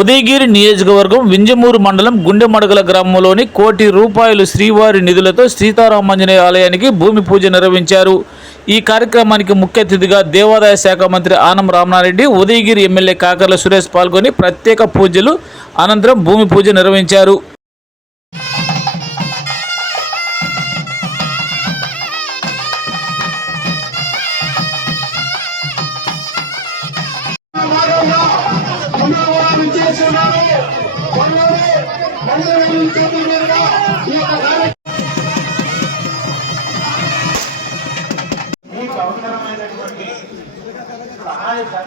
ఉదయగిరి నియోజకవర్గం వింజమూరు మండలం గుండెమడగల గ్రామంలోని కోటి రూపాయలు శ్రీవారి నిధులతో సీతారామాంజనేయ ఆలయానికి భూమి పూజ నిర్వహించారు. ఈ కార్యక్రమానికి ముఖ్య అతిథిగా దేవాదాయ శాఖ మంత్రి ఆనం రామనారెడ్డి ఉదయగిరి ఎమ్మెల్యే కాకర్ల సురేష్ పాల్గొని ప్రత్యేక పూజలు అనంతరం భూమి పూజ నిర్వహించారు.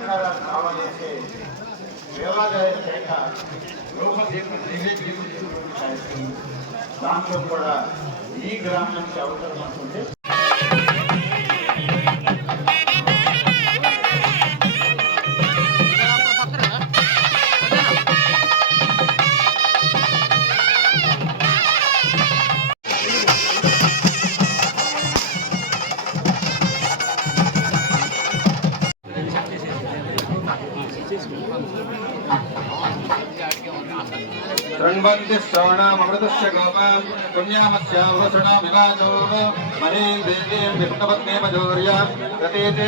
సహాయ సహకారాలు కావాలంటే దేవాదాయ శాఖ రూపదీప నైవేద్యం దాంట్లో కూడా ఈ గ్రామానికి అవసరం అనుకుంటే रण्वन्ति श्रवणामृतस्य गोपां पुण्यामस्यावसणामिवाजो मरीं देवीं प्रतीते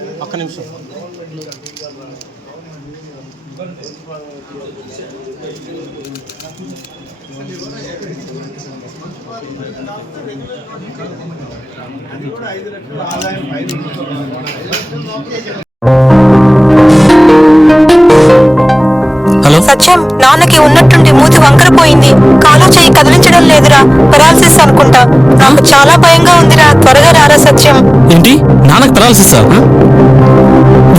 ఒక్క నిమిషం. హలో? సత్యం నాన్నకి ఉన్నట్టుండి మూతి వంకరపోయింది. కాలు చేయి కదిలించడం లేదురా. పెరాలసిస్ అనుకుంటా. నాకు చాలా భయంగా ఉందిరా. త్వరగా రారా సత్యం. ఏంటి? నాన్నకు పెరాలసిస్?